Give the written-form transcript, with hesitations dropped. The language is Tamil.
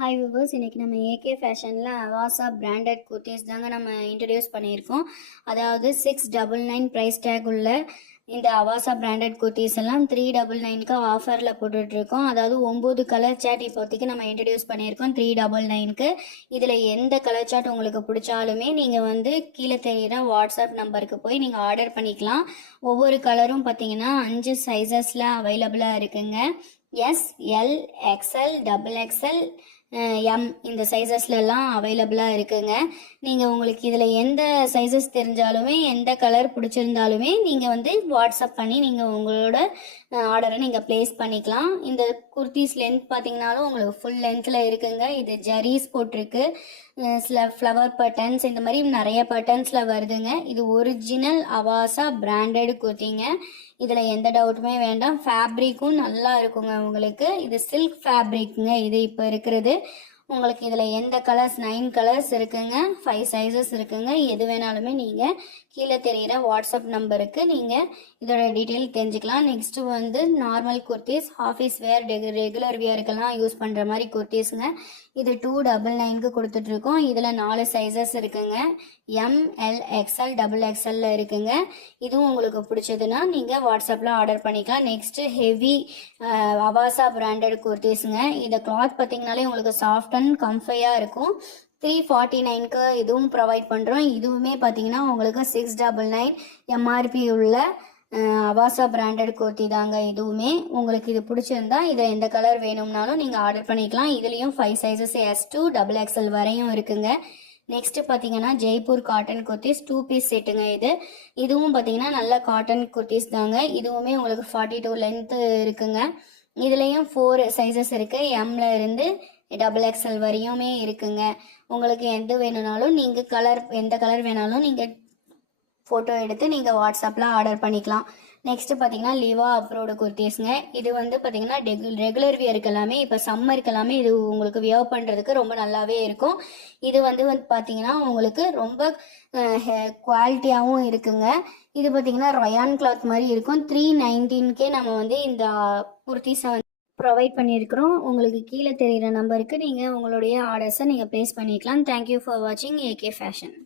ஹாய் விவர்ஸ், இன்றைக்கி நம்ம ஏகே ஃபேஷனில் அவாசா பிராண்டட் குர்த்திஸ் தாங்க நம்ம இன்ட்ரடியூஸ் பண்ணியிருக்கோம். அதாவது 699 ப்ரைஸ் டேக் உள்ள இந்த அவாசா பிராண்டட் குர்த்திஸ் எல்லாம் 399க்கு ஆஃபரில் போட்டுட்ருக்கோம். அதாவது 9 கலர் சாட் இப்போதைக்கு நம்ம இன்ட்ரடியூஸ் பண்ணியிருக்கோம் 399க்கு. இதில் எந்த கலர் சாட் உங்களுக்கு பிடிச்சாலுமே நீங்கள் வந்து கீழே தெரிகிற வாட்ஸ்அப் நம்பருக்கு போய் நீங்கள் ஆர்டர் பண்ணிக்கலாம். ஒவ்வொரு கலரும் பார்த்தீங்கன்னா 5 சைஸஸில் அவைலபிளாக இருக்குங்க. S, L, XL, double XL, M இந்த சைஸஸ்லலாம் அவைலபிளாக இருக்குங்க. நீங்கள் உங்களுக்கு இதில் எந்த சைஸஸ் தெரிஞ்சாலுமே எந்த கலர் பிடிச்சிருந்தாலுமே நீங்கள் வந்து வாட்ஸ்அப் பண்ணி நீங்கள் உங்களோட ஆர்டரை நீங்கள் ப்ளேஸ் பண்ணிக்கலாம். இந்த குர்த்திஸ் லென்த் பார்த்தீங்கன்னாலும் உங்களுக்கு ஃபுல் லென்த்தில் இருக்குங்க. இது ஜரீஸ் போட்டிருக்கு, சில ஃப்ளவர் பட்டன்ஸ், இந்த மாதிரி நிறைய பட்டன்ஸில் வருதுங்க. இது ஒரிஜினல் அவாசா பிராண்டட் குர்த்திங்க. இதில் எந்த டவுட்டுமே வேண்டாம். ஃபேப்ரிக்கும் நல்லா இருக்குங்க உங்களுக்கு. இது சில்க் ஃபேப்ரிக்குங்க இது இப்போ இருக்கிறது. உங்களுக்கு இதில் எந்த கலர்ஸ் 9 கலர்ஸ் இருக்குங்க, 5 சைஸஸ் இருக்குங்க. எது வேணாலுமே நீங்கள் கீழே தெரிகிற வாட்ஸ்அப் நம்பருக்கு நீங்கள் இதோட டீட்டெயில் தெரிஞ்சுக்கலாம். நெக்ஸ்ட்டு வந்து normal kurtis, office wear, regular வியருக்கெல்லாம் யூஸ் பண்ணுற மாதிரி குர்த்திஸுங்க. இது 299க்கு கொடுத்துட்ருக்கோம். இதில் 4 சைஸஸ் இருக்குங்க. எம், எல், எக்ஸ்எல், டபுள் எக்ஸ்எல்ல இருக்குங்க. இதுவும் உங்களுக்கு பிடிச்சதுன்னா நீங்கள் வாட்ஸ்அப்பில் ஆர்டர் பண்ணிக்கலாம். நெக்ஸ்ட்டு ஹெவி அவாசா பிராண்டட் குர்த்திஸுங்க. இந்த கிளாத் பார்த்தீங்கனாலே உங்களுக்கு சாஃப்ட் அண்ட் கம்ஃபையாக இருக்கும். 349க்கு இதுவும் ப்ரொவைட் பண்ணுறோம். இதுவுமே பார்த்தீங்கன்னா உங்களுக்கு 699 எம்ஆர்பி உள்ள அவாசா பிராண்டட் குர்த்தி தாங்க. இதுவுமே உங்களுக்கு இது பிடிச்சிருந்தா இதில் எந்த கலர் வேணும்னாலும் நீங்கள் ஆர்டர் பண்ணிக்கலாம். இதுலேயும் 5 சைஸஸ் S2 டபுள் எக்ஸ்எல் வரையும் இருக்குங்க. நெக்ஸ்ட் பார்த்தீங்கன்னா ஜெய்ப்பூர் காட்டன் குர்த்திஸ் 2 பீஸ் செட்டுங்க. இதுவும் பார்த்தீங்கன்னா நல்ல காட்டன் குர்த்திஸ் தாங்க. இதுவுமே உங்களுக்கு 42 லென்த்து இருக்குங்க. இதுலேயும் 4 சைஸஸ் இருக்குது. எம்ல இருந்து டபுள் எக்ஸ்எல் வரையுமே இருக்குங்க. உங்களுக்கு எது வேணும்னாலும் நீங்கள் எந்த கலர் வேணாலும் நீங்கள் ஃபோட்டோ எடுத்து நீங்கள் வாட்ஸ்அப்பில் ஆர்டர் பண்ணிக்கலாம். நெக்ஸ்ட்டு பார்த்தீங்கன்னா லிவா அப்ரோடு குர்த்திஸ்ங்க. இது வந்து பார்த்தீங்கன்னா ரெகுலர் வியருக்கு எல்லாமே இப்போ சம்மருக்கு எல்லாமே இது உங்களுக்கு வியர் பண்ணுறதுக்கு ரொம்ப நல்லாவே இருக்கும். இது வந்து பார்த்தீங்கன்னா உங்களுக்கு ரொம்ப குவாலிட்டியாகவும் இருக்குங்க. இது பார்த்தீங்கன்னா ரயான் கிளாத் மாதிரி இருக்கும். 319க்கே நம்ம வந்து இந்த குர்த்திஸை வந்து ப்ரொவைட் பண்ணியிருக்கிறோம். உங்களுக்கு கீழே தெரிகிற நம்பருக்கு நீங்கள் உங்களுடைய ஆர்டர்ஸை நீங்கள் ப்ளேஸ் பண்ணிக்கலாம். தேங்க்யூ ஃபார் வாட்சிங் ஏகே ஃபேஷன்.